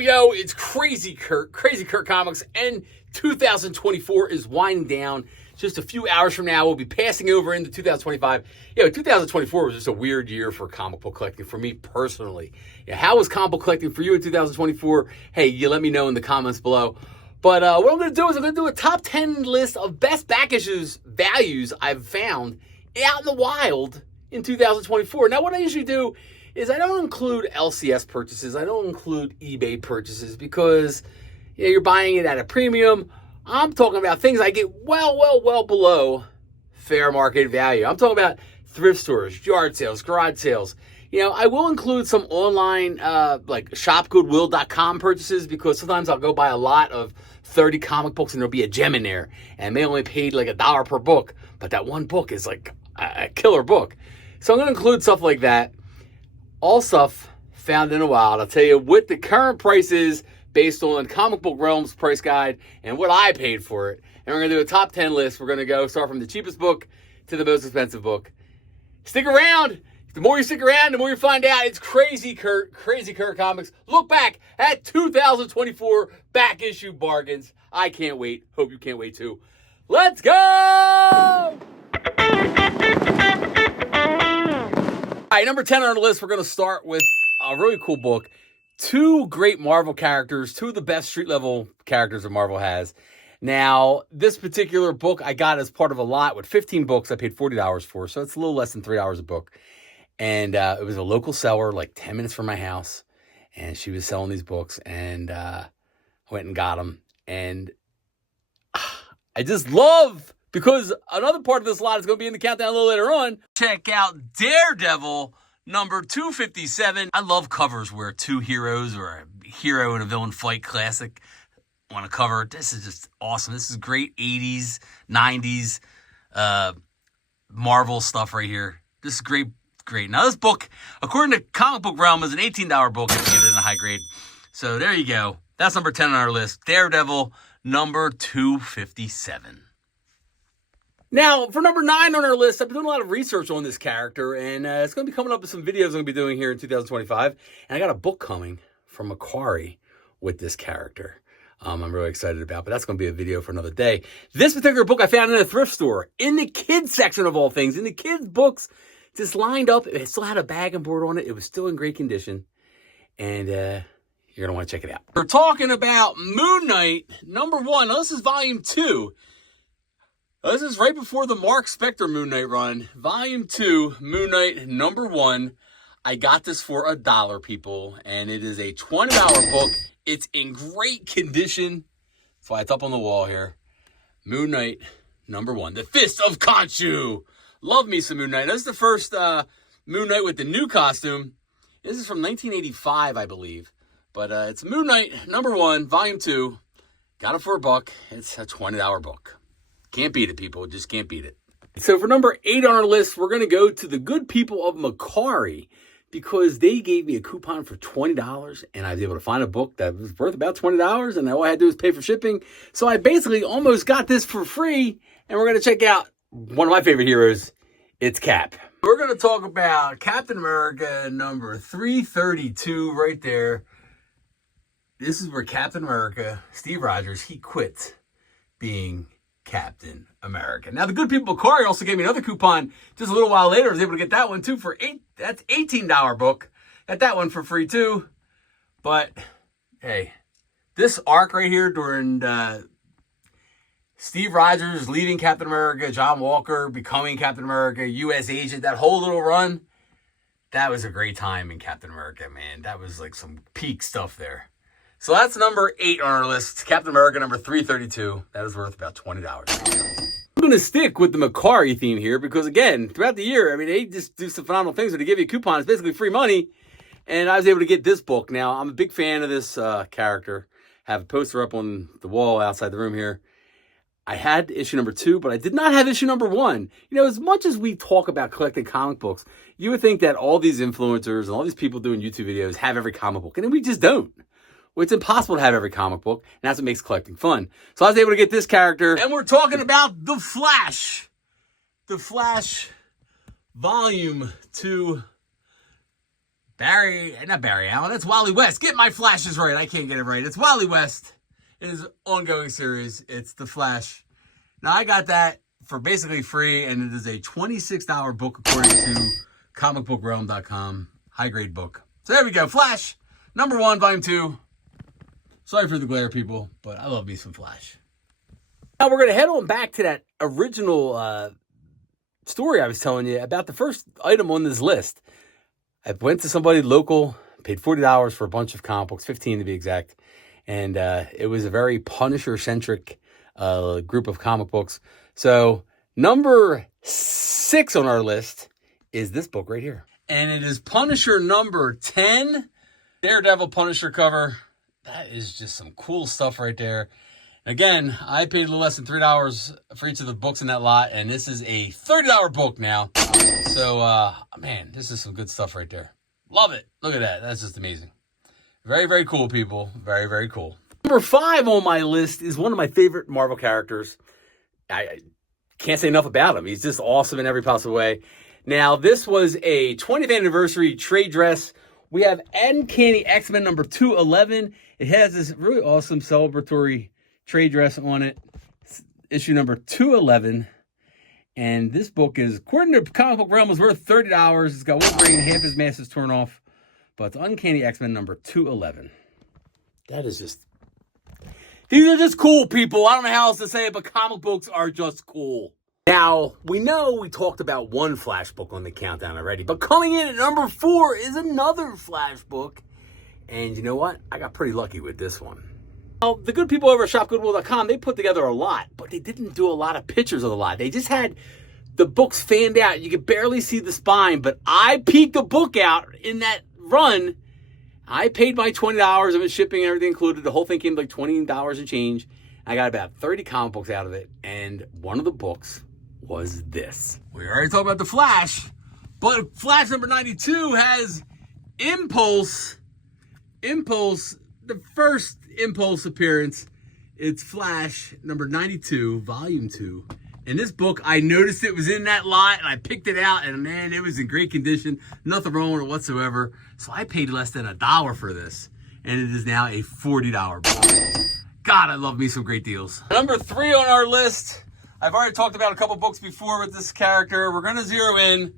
Yo, it's Crazy Kurt Comics, and 2024 is winding down. Just a few hours from now, we'll be passing over into 2025. 2024 was just a weird year for comic book collecting for me personally. How was comic book collecting for you in 2024? Hey, you let me know in the comments below. But what I'm going to do is I'm going to do a top 10 list of best back issues values I've found out in the wild in 2024. Now, what I usually do is I don't include LCS purchases. I don't include eBay purchases because you're buying it at a premium. I'm talking about things I get well below fair market value. I'm talking about thrift stores, yard sales, garage sales. I will include some online like shopgoodwill.com purchases because sometimes I'll go buy a lot of 30 comic books and there'll be a gem in there and they only paid like $1 per book, but that one book is like a killer book. So I'm going to include stuff like that. All stuff found in the wild. I'll tell you what the current price is based on Comic Book Realms price guide and what I paid for it. And we're going to do a top 10 list. We're going to start from the cheapest book to the most expensive book. Stick around. The more you stick around, the more you find out. It's Crazy Kurt Comics. Look back at 2024 back issue bargains. I can't wait. Hope you can't wait too. Let's go! All right, number 10 on the list, we're going to start with a really cool book. Two great Marvel characters, two of the best street-level characters that Marvel has. Now, this particular book I got as part of a lot with 15 books I paid $40 for, so it's a little less than $3 a book. And it was a local seller, like 10 minutes from my house, and she was selling these books, and went and got them. And I just love... because another part of this lot is going to be in the countdown a little later on. Check out Daredevil number 257. I love covers where two heroes or a hero and a villain fight classic on a cover. This is just awesome. This is great 80s, 90s Marvel stuff right here. This is great. Now this book, according to Comic Book Realm, is an $18 book if you get it in a high grade. So there you go. That's number 10 on our list. Daredevil number 257. Now, for number 9 on our list, I've been doing a lot of research on this character, and it's going to be coming up with some videos I'm going to be doing here in 2025. And I got a book coming from Macquarie with this character I'm really excited about, but that's going to be a video for another day. This particular book I found in a thrift store, in the kids section of all things, in the kids' books, just lined up. It still had a bag and board on it. It was still in great condition, and you're going to want to check it out. We're talking about Moon Knight, number 1. Now, this is volume 2. This is right before the Mark Spector Moon Knight run. Volume 2, Moon Knight, number 1. I got this for $1, people, and it is a $20 book. It's in great condition. That's why it's up on the wall here. Moon Knight, number 1. The Fist of Khonshu. Love me some Moon Knight. This is the first Moon Knight with the new costume. This is from 1985, I believe. But it's Moon Knight, number 1, volume 2. Got it for $1. It's a $20 book. Can't beat it, people. Just can't beat it. So for number 8 on our list, we're going to go to the good people of Macquarie because they gave me a coupon for $20, and I was able to find a book that was worth about $20, and all I had to do was pay for shipping. So I basically almost got this for free, and we're going to check out one of my favorite heroes. It's Cap. We're going to talk about Captain America number 332 right there. This is where Captain America, Steve Rogers, he quit being Captain America. Now, the good people of Macquarie also gave me another coupon just a little while later. I was able to get that one too for that's $18 book. Got that one for free too. But hey, this arc right here during Steve Rogers leaving Captain America, John Walker becoming Captain America, U.S. agent, that whole little run, that was a great time in Captain America, man. That was like some peak stuff there. So that's number 8 on our list. Captain America number 332. That is worth about $20. I'm going to stick with the Macquarie theme here because, again, throughout the year, I mean, they just do some phenomenal things. When they give you a coupon, it's basically free money. And I was able to get this book. Now, I'm a big fan of this character. Have a poster up on the wall outside the room here. I had issue number 2, but I did not have issue number 1. As much as we talk about collecting comic books, you would think that all these influencers and all these people doing YouTube videos have every comic book. And we just don't. Well, it's impossible to have every comic book, and that's what makes collecting fun. So I was able to get this character, and we're talking about The Flash. The Flash Volume 2 not Barry Allen, that's Wally West. Get my Flashes right. I can't get it right. It's Wally West in his ongoing series. It's The Flash. Now, I got that for basically free, and it is a $26 book according to comicbookrealm.com. High-grade book. So there we go. Flash, number 1, volume 2. Sorry for the glare, people, but I love me some Flash. Now, we're going to head on back to that original story I was telling you about the first item on this list. I went to somebody local, paid $40 for a bunch of comic books, 15 to be exact. And it was a very Punisher-centric group of comic books. So number 6 on our list is this book right here. And it is Punisher number 10. Daredevil Punisher cover. That is just some cool stuff right there. Again, I paid a little less than $3 for each of the books in that lot, and this is a $30 book now. So, man, this is some good stuff right there. Love it. Look at that. That's just amazing. Very, very cool, people. Very, very cool. Number 5 on my list is one of my favorite Marvel characters. I can't say enough about him. He's just awesome in every possible way. Now, this was a 20th anniversary trade dress. We have Uncanny X-Men number 211. It has this really awesome celebratory trade dress on it. It's issue number 211. And this book is, according to Comic Book Realm, was worth $30. It's got Wolverine, half his mask is torn off. But it's Uncanny X-Men number 211. That is just... These are just cool, people. I don't know how else to say it, but comic books are just cool. Now, we know we talked about one Flash book on the countdown already, but coming in at number 4 is another Flash book. And you know what? I got pretty lucky with this one. Now, the good people over at shopgoodwill.com, they put together a lot, but they didn't do a lot of pictures of the lot. They just had the books fanned out. You could barely see the spine, but I peeked the book out in that run. I paid my $20 of it, shipping and everything included. The whole thing came to like $20 and change. I got about 30 comic books out of it, and one of the books was this. We already talked about the Flash, but Flash number 92 has Impulse, the first Impulse appearance. It's Flash number 92, volume 2. And this book, I noticed it was in that lot, and I picked it out, and man, it was in great condition. Nothing wrong with it whatsoever. So I paid less than $1 for this, and it is now a $40 book. God, I love me some great deals. Number 3 on our list, I've already talked about a couple books before with this character. We're going to zero in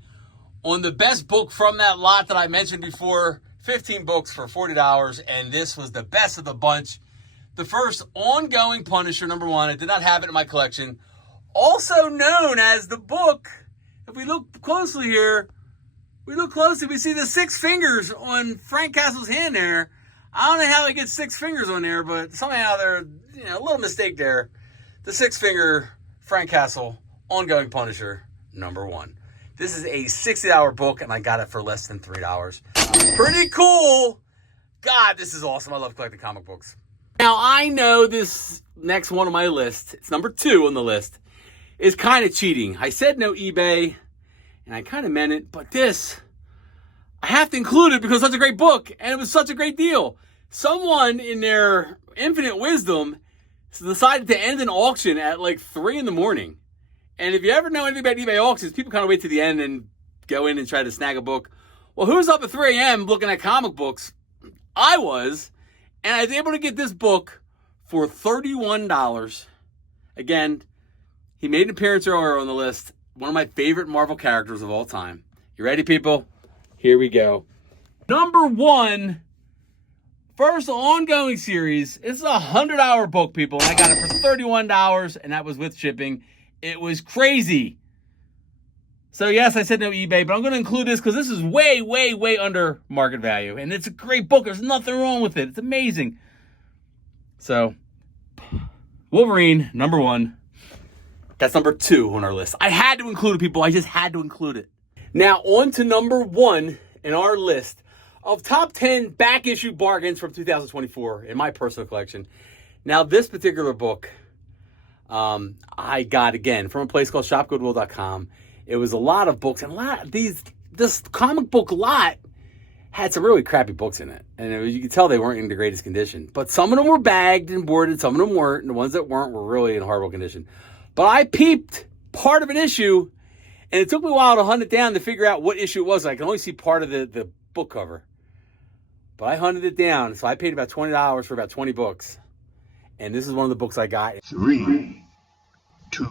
on the best book from that lot that I mentioned before. 15 books for $40, and this was the best of the bunch. The first ongoing Punisher, number 1. I did not have it in my collection. Also known as the book, if we look closely here, we see the 6 fingers on Frank Castle's hand there. I don't know how they get 6 fingers on there, but somehow there's a little mistake there. The 6-finger Frank Castle ongoing Punisher, number 1. This is a $60 book, and I got it for less than $3. Pretty cool. God, this is awesome. I love collecting comic books. Now, I know this next one on my list, it's number 2 on the list, is kind of cheating. I said no eBay, and I kind of meant it, but this, I have to include it because it's such a great book, and it was such a great deal. Someone in their infinite wisdom decided to end an auction at like 3 in the morning. And if you ever know anything about eBay auctions, people kind of wait to the end and go in and try to snag a book. Well, who's up at 3 a.m. looking at comic books? I was, and I was able to get this book for $31. Again, he made an appearance earlier on the list. One of my favorite Marvel characters of all time. You ready, people? Here we go. Number 1, first ongoing series. It's a $100 book, people. And I got it for $31, and that was with shipping. It was crazy. So, yes, I said no eBay, but I'm going to include this because this is way, way, way under market value. And it's a great book. There's nothing wrong with it. It's amazing. So, Wolverine, number 1. That's number 2 on our list. I had to include it, people. I just had to include it. Now, on to number 1 in our list of top 10 back issue bargains from 2024 in my personal collection. Now, this particular book, I got, again, from a place called shopgoodwill.com. It was a lot of books, and this comic book lot had some really crappy books in it. And you could tell they weren't in the greatest condition. But some of them were bagged and boarded, some of them weren't, and the ones that weren't were really in horrible condition. But I peeped part of an issue, and it took me a while to hunt it down to figure out what issue it was. I can only see part of the book cover. But I hunted it down, so I paid about $20 for about 20 books. And this is one of the books I got. 3, 2,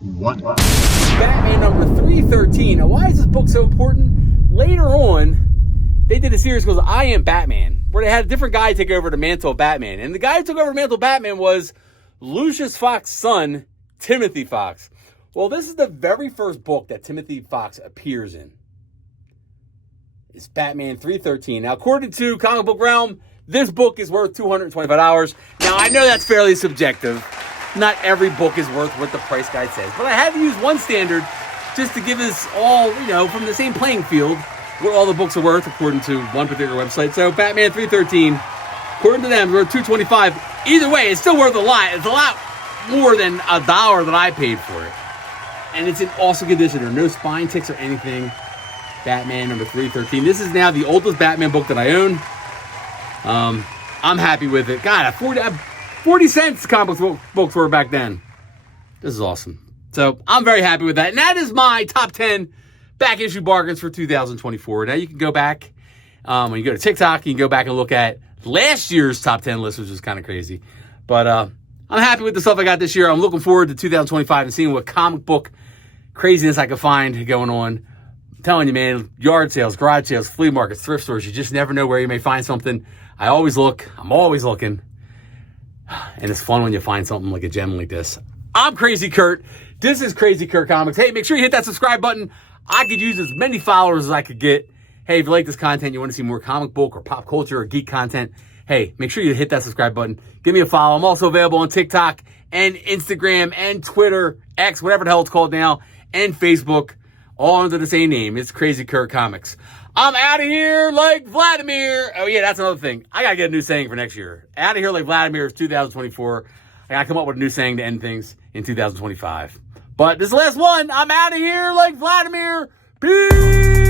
1. Batman number 313. Now, why is this book so important? Later on, they did a series called I Am Batman, where they had a different guy take over the mantle of Batman. And the guy who took over the mantle of Batman was Lucius Fox's son, Timothy Fox. Well, this is the very first book that Timothy Fox appears in. It's Batman 313. Now, according to Comic Book Realm, this book is worth $225. Now, I know that's fairly subjective. Not every book is worth what the price guide says. But I had to use one standard just to give us all, from the same playing field, what all the books are worth, according to one particular website. So, Batman 313, according to them, is worth $225. Either way, it's still worth a lot. It's a lot more than $1 that I paid for it. And it's in awesome condition. There are no spine ticks or anything. Batman number 313. This is now the oldest Batman book that I own. I'm happy with it. God, 40 cents comic books were back then. This is awesome. So I'm very happy with that. And that is my top 10 back issue bargains for 2024. Now you can go back, when you go to TikTok, you can go back and look at last year's top 10 list, which was kind of crazy. But I'm happy with the stuff I got this year. I'm looking forward to 2025 and seeing what comic book craziness I can find going on. I'm telling you, man, yard sales, garage sales, flea markets, thrift stores, you just never know where you may find something. I always look. I'm always looking. And it's fun when you find something like a gem like this. I'm Crazy Kurt. This is Crazy Kurt Comics. Hey, make sure you hit that subscribe button. I could use as many followers as I could get. Hey, if you like this content, you want to see more comic book or pop culture or geek content, hey, make sure you hit that subscribe button. Give me a follow. I'm also available on TikTok and Instagram and Twitter, X, whatever the hell it's called now, and Facebook, all under the same name. It's Crazy Kurt Comics. I'm out of here like Vladimir. Oh, yeah, that's another thing. I got to get a new saying for next year. Out of here like Vladimir is 2024. I got to come up with a new saying to end things in 2025. But this last one, I'm out of here like Vladimir. Peace.